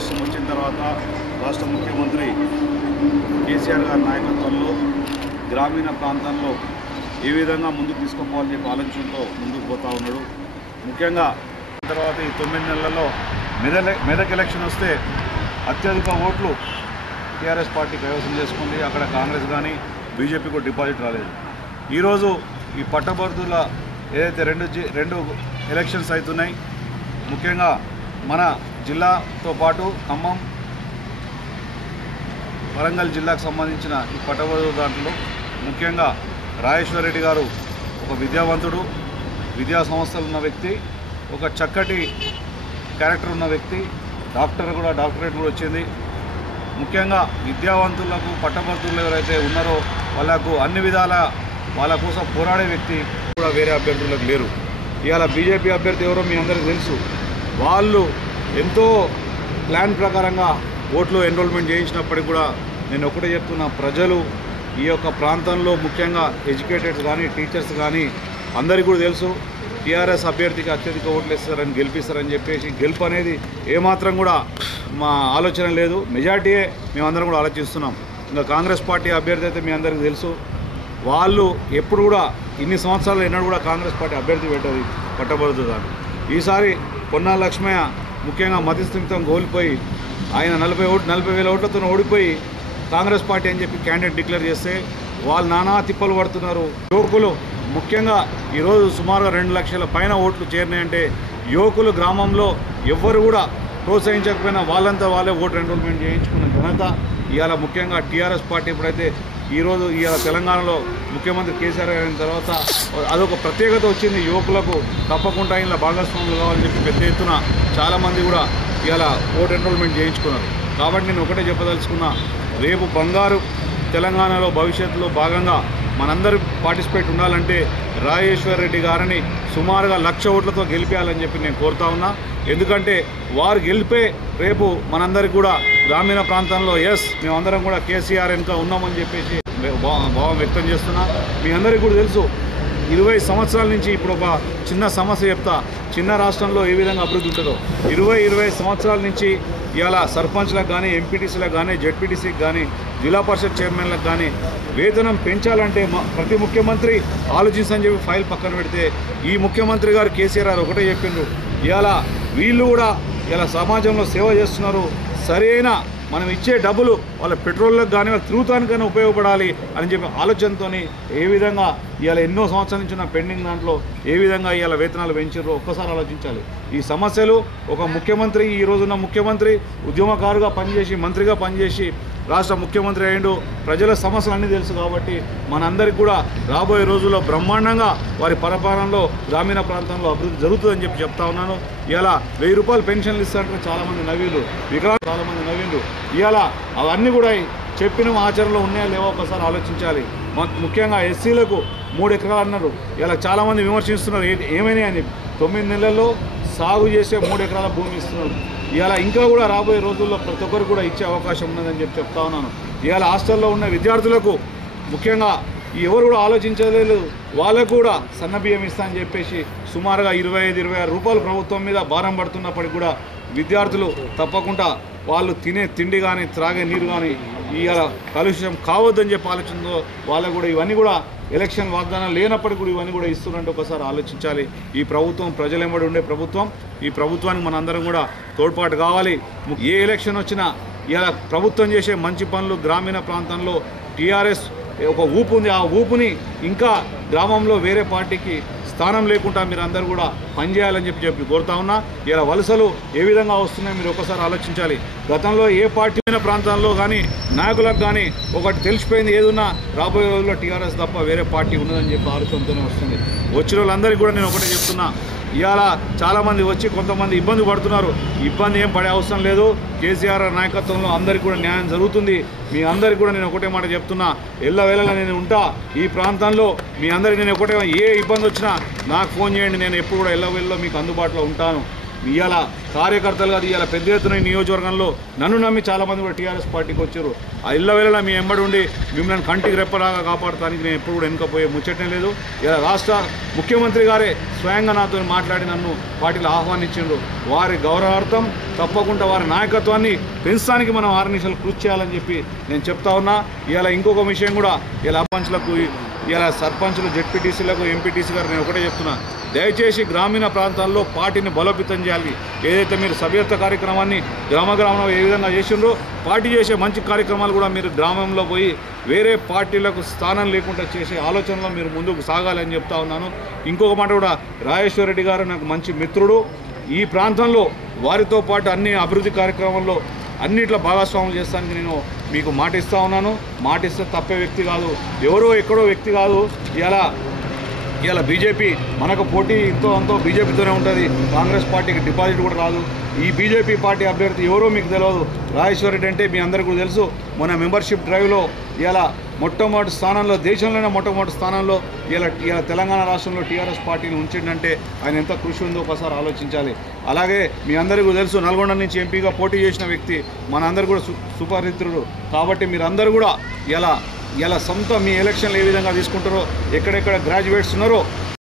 రాష్ట్రం వచ్చిన తర్వాత రాష్ట్ర ముఖ్యమంత్రి కేసీఆర్ గారి నాయకత్వంలో గ్రామీణ ప్రాంతాల్లో ఏ విధంగా ముందుకు తీసుకుపోవాలని చెప్పి ఆలోచనతో ముందుకు పోతూ ఉన్నాడు. ముఖ్యంగా తర్వాత ఈ 9 నెలలలో మెదక్ ఎలక్షన్ వస్తే అత్యధిక ఓట్లు టీఆర్ఎస్ పార్టీ కైవసం చేసుకుంది. అక్కడ కాంగ్రెస్ కానీ బీజేపీకి డిపాజిట్ రాలేదు. ఈరోజు ఈ పట్టభద్రుల ఏదైతే రెండు ఎలక్షన్స్ అవుతున్నాయి, ముఖ్యంగా మన జిల్లాతో పాటు ఖమ్మం, వరంగల్ జిల్లాకు సంబంధించిన ఈ పట్టభద్రుల దాంట్లో ముఖ్యంగా రాజేశ్వర్ రెడ్డి గారు ఒక విద్యావంతుడు, విద్యా సంస్థలు ఉన్న వ్యక్తి, ఒక చక్కటి క్యారెక్టర్ ఉన్న వ్యక్తి, డాక్టరేట్ కూడా వచ్చింది. ముఖ్యంగా విద్యావంతులకు పట్టభద్రులు ఎవరైతే ఉన్నారో వాళ్ళకు అన్ని విధాల వాళ్ళ కోసం పోరాడే వ్యక్తి కూడా వేరే అభ్యర్థులకు లేరు. ఇవాళ బీజేపీ అభ్యర్థి ఎవరో మీ అందరికీ తెలుసు. వాళ్ళు ఎంతో ప్లాన్ ప్రకారంగా ఓట్లు ఎన్రోల్మెంట్ చేయించినప్పటికీ కూడా నేను ఒకటే చెప్తున్నా, ప్రజలు ఈ యొక్క ప్రాంతంలో ముఖ్యంగా ఎడ్యుకేటెడ్స్ కానీ టీచర్స్ కానీ అందరికీ కూడా తెలుసు టీఆర్ఎస్ అభ్యర్థికి అత్యధిక ఓట్లు ఇస్తారని గెలిపిస్తారని చెప్పేసి గెలుపు అనేది ఏమాత్రం కూడా మా ఆలోచన లేదు. మెజార్టీయే మేమందరం కూడా ఆలోచిస్తున్నాం. ఇంకా కాంగ్రెస్ పార్టీ అభ్యర్థి అయితే మీ అందరికీ తెలుసు, వాళ్ళు ఎప్పుడు కూడా ఇన్ని సంవత్సరాలు ఎన్నడూ కూడా కాంగ్రెస్ పార్టీ అభ్యర్థి పెట్టదు పట్టబడుతుంది. ఈసారి పొన్నాల లక్ష్మయ్య ముఖ్యంగా మతిస్థిమితం కోల్పోయి ఆయన 40,000 ఓట్లతో ఓడిపోయి కాంగ్రెస్ పార్టీ అని చెప్పి క్యాండిడేట్ డిక్లేర్ చేస్తే వాళ్ళు నానా తిప్పలు పడుతున్నారు. యువకులు ముఖ్యంగా ఈరోజు సుమారుగా 2 లక్షల పైన ఓట్లు చేరినాయంటే యువకులు గ్రామంలో ఎవ్వరు కూడా ప్రోత్సహించకపోయినా వాళ్ళంతా వాళ్ళే ఓటు ఎన్రోల్మెంట్ చేయించుకున్న ఘనత ఇవాళ ముఖ్యంగా టీఆర్ఎస్ పార్టీ ఎప్పుడైతే ఈరోజు ఇవాళ తెలంగాణలో ముఖ్యమంత్రి కేసీఆర్ అయిన తర్వాత అదొక ప్రత్యేకత వచ్చింది. యువకులకు తప్పకుండా ఇలా భాగస్వాములు కావాలని చెప్పి పెద్ద ఎత్తున చాలామంది కూడా ఇవాళ ఓటు ఎన్రోల్మెంట్ చేయించుకున్నారు. కాబట్టి నేను ఒకటే చెప్పదలుచుకున్నా, రేపు బంగారు తెలంగాణలో భవిష్యత్తులో భాగంగా మనందరూ పార్టిసిపేట్ ఉండాలంటే రాజేశ్వర్ రెడ్డి గారిని సుమారుగా 1,00,000 ఓట్లతో గెలిపేయాలని చెప్పి నేను కోరుతా ఉన్నా. ఎందుకంటే వారు గెలిపే రేపు మనందరికీ కూడా గ్రామీణ ప్రాంతంలో మేమందరం కూడా కేసీఆర్ వెనుక ఉన్నామని చెప్పేసి భావం వ్యక్తం చేస్తున్నా. మీ అందరికీ కూడా తెలుసు 20 సంవత్సరాల నుంచి ఇప్పుడు ఒక చిన్న సమస్య చెప్తా, చిన్న రాష్ట్రంలో ఏ విధంగా అభివృద్ధి ఉంటుందో 20 సంవత్సరాల నుంచి ఇవాళ సర్పంచ్లకు కానీ ఎంపీటీసీలకు కానీ జెడ్పీటీసీకి కానీ జిల్లా పరిషత్ చైర్మన్లకు కానీ వేతనం పెంచాలంటే ప్రతి ముఖ్యమంత్రి ఆలోచించని చెప్పి ఫైల్ పక్కన పెడితే ఈ ముఖ్యమంత్రి గారు కేసీఆర్ గారు ఒకటే చెప్పిండ్రు, ఇవాళ వీళ్ళు కూడా ఇలా సమాజంలో సేవ చేస్తున్నారు, సరైన మనం ఇచ్చే డబ్బులు వాళ్ళ పెట్రోల్లకు కానీ వాళ్ళ తిరుగుతానికైనా ఉపయోగపడాలి అని చెప్పి ఆలోచనతో ఏ విధంగా ఇవాళ ఎన్నో సంవత్సరాల నుంచి ఉన్న పెండింగ్ దాంట్లో ఏ విధంగా ఇవాళ వేతనాలు పెంచారో ఒక్కసారి ఆలోచించాలి. ఈ సమస్యలు ఒక ముఖ్యమంత్రి, ఈ రోజున్న ముఖ్యమంత్రి ఉద్యమకారుగా పనిచేసి మంత్రిగా పనిచేసి రాష్ట్ర ముఖ్యమంత్రి అయ్యిండు, ప్రజల సమస్యలు అన్నీ తెలుసు. కాబట్టి మనందరికీ కూడా రాబోయే రోజుల్లో బ్రహ్మాండంగా వారి పరిపాలనలో గ్రామీణ ప్రాంతంలో అభివృద్ధి జరుగుతుందని చెప్పి చెప్తా ఉన్నాను. ఇలా 1000 రూపాయలు పెన్షన్లు ఇస్తారంటే చాలామంది నవ్విండ్రు, వికలాంగులు చాలామంది నవ్విండ్రు. ఇలా అవన్నీ కూడా చెప్పిన ఆచరణలో ఉన్నాయా లేవో ఒకసారి ఆలోచించాలి. ముఖ్యంగా ఎస్సీలకు 3 ఎకరాలు అన్నారు. ఇలా చాలామంది విమర్శిస్తున్నారు ఏమైనా అని. 9 నెలల్లో సాగు చేసే 3 ఎకరాల భూమి ఇస్తున్నారు. ఇవాళ ఇంకా కూడా రాబోయే రోజుల్లో ప్రతి ఒక్కరు కూడా ఇచ్చే అవకాశం ఉన్నదని చెప్పి చెప్తా ఉన్నాను. ఇవాళ హాస్టల్లో ఉన్న విద్యార్థులకు ముఖ్యంగా ఎవరు కూడా ఆలోచించలేదు, వాళ్ళకు కూడా సన్నబియ్యం ఇస్తా అని చెప్పేసి సుమారుగా 25-26 రూపాయలు ప్రభుత్వం మీద భారం పడుతున్నప్పటికీ కూడా విద్యార్థులు తప్పకుండా వాళ్ళు తినే తిండి కానీ త్రాగే నీరు కానీ ఇవాళ కలుషితం కావద్దని చెప్పి ఆలోచనతో వాళ్ళకు కూడా ఇవన్నీ కూడా ఎలక్షన్ వాగ్దానాలు లేనప్పటికీ కూడా ఇవన్నీ కూడా ఇస్తున్నట్టు ఒకసారి ఆలోచించాలి. ఈ ప్రభుత్వం ప్రజలెంబడి ఉండే ప్రభుత్వం, ఈ ప్రభుత్వానికి మనందరం కూడా తోడ్పాటు కావాలి. ఏ ఎలక్షన్ వచ్చినా ఇలా ప్రభుత్వం చేసే మంచి పనులు గ్రామీణ ప్రాంతంలో టీఆర్ఎస్ ఒక ఊపు ఉంది, ఆ ఊపుని ఇంకా గ్రామంలో వేరే పార్టీకి స్థానం లేకుండా మీరు అందరూ కూడా పనిచేయాలని చెప్పి కోరుతా ఉన్నా. ఇలా వలసలు ఏ విధంగా వస్తున్నాయో మీరు ఒకసారి ఆలోచించాలి. గతంలో ఏ పార్టీ ప్రాంతాల్లో కానీ నాయకులకు కానీ ఒకటి తెలిసిపోయింది, ఏదున్నా రాబోయే రోజుల్లో టీఆర్ఎస్ తప్ప వేరే పార్టీ ఉన్నదని చెప్పి ఆలోచనతోనే వస్తుంది. వచ్చిన వాళ్ళందరికీ కూడా నేను ఒకటే చెప్తున్నా, ఇవాళ చాలామంది వచ్చి కొంతమంది ఇబ్బంది పడుతున్నారు. ఇబ్బంది ఏం పడే అవసరం లేదు. కేసీఆర్ నాయకత్వంలో అందరికీ కూడా న్యాయం జరుగుతుంది. మీ అందరికీ కూడా నేను ఒకటే మాట చెప్తున్నా, ఎల్లవేళలా నేను ఉంటా ఈ ప్రాంతంలో. మీ అందరికీ నేను ఒకటే, ఏ ఇబ్బంది వచ్చినా నాకు ఫోన్ చేయండి, నేను ఎప్పుడు కూడా ఎల్లవేళలో మీకు అందుబాటులో ఉంటాను. ఇవాళ కార్యకర్తలు కాదు, ఇవాళ పెద్ద ఎత్తున ఈ నియోజకవర్గంలో నన్ను నమ్మి చాలామంది కూడా టీఆర్ఎస్ పార్టీకి వచ్చారు. ఆ ఇళ్ళ వేళలా మీ ఎంబడి ఉండి మిమ్మల్ని కంటికి రెప్పలాగా కాపాడటానికి నేను ఎప్పుడు కూడా వెనుకపోయే ముచ్చటనే లేదు. ఇలా రాష్ట్ర ముఖ్యమంత్రి గారే స్వయంగా నాతో మాట్లాడి నన్ను పార్టీలో ఆహ్వానించిండ్రు. వారి గౌరవార్థం తప్పకుండా వారి నాయకత్వాన్ని పెంచడానికి మనం 6 నిమిషాలు కృషి చేయాలని చెప్పి నేను చెప్తా ఉన్నా. ఇవాళ ఇంకొక విషయం కూడా, ఇలా పంచులకు ఇలా సర్పంచులు, జెడ్పీటీసీలకు, ఎంపీటీసీ గారు నేను ఒకటే చెప్తున్నా, దయచేసి గ్రామీణ ప్రాంతాల్లో పార్టీని బలోపేతం చేయాలి. ఏదైతే మీరు సభ్యత్వ కార్యక్రమాన్ని గ్రామంలో ఏ విధంగా చేసిండ్రో, పార్టీ చేసే మంచి కార్యక్రమాలు కూడా మీరు గ్రామంలో పోయి వేరే పార్టీలకు స్థానం లేకుండా చేసే ఆలోచనలో మీరు ముందుకు సాగాలని చెప్తా ఉన్నాను. ఇంకొక మాట కూడా, రాజేశ్వర్ రెడ్డి గారు నాకు మంచి మిత్రుడు. ఈ ప్రాంతంలో వారితో పాటు అన్ని అభివృద్ధి కార్యక్రమంలో అన్నిట్లో భాగస్వామ్యం చేస్తానికి నేను మీకు మాట ఇస్తూ ఉన్నాను. మాట ఇస్తే తప్పే వ్యక్తి కాదు, ఎవరో ఎక్కడో వ్యక్తి కాదు. ఇలా బీజేపీ మనకు పోటీ ఇంతో అంతో బీజేపీతోనే ఉంటుంది, కాంగ్రెస్ పార్టీకి డిపాజిట్ కూడా రాదు. ఈ బీజేపీ పార్టీ అభ్యర్థి ఎవరో మీకు తెలియదు. రాజేశ్వర్ రెడ్డి అంటే మీ అందరికీ కూడా తెలుసు. మన మెంబర్షిప్ డ్రైవ్లో ఇలా మొట్టమొదటి స్థానంలో, దేశంలోనే మొట్టమొదటి స్థానంలో ఇలా తెలంగాణ రాష్ట్రంలో టీఆర్ఎస్ పార్టీని ఉంచిందంటే ఆయన ఎంత కృషి ఉందో ఒకసారి ఆలోచించాలి. అలాగే మీ అందరికీ తెలుసు, నల్గొండ నుంచి ఎంపీగా పోటీ చేసిన వ్యక్తి మనందరూ కూడా సుపరిచితుడు. కాబట్టి మీరందరూ కూడా ఇలా సొంత మీ ఎలక్షన్లు ఏ విధంగా తీసుకుంటారో, ఎక్కడెక్కడ గ్రాడ్యుయేట్స్ ఉన్నారో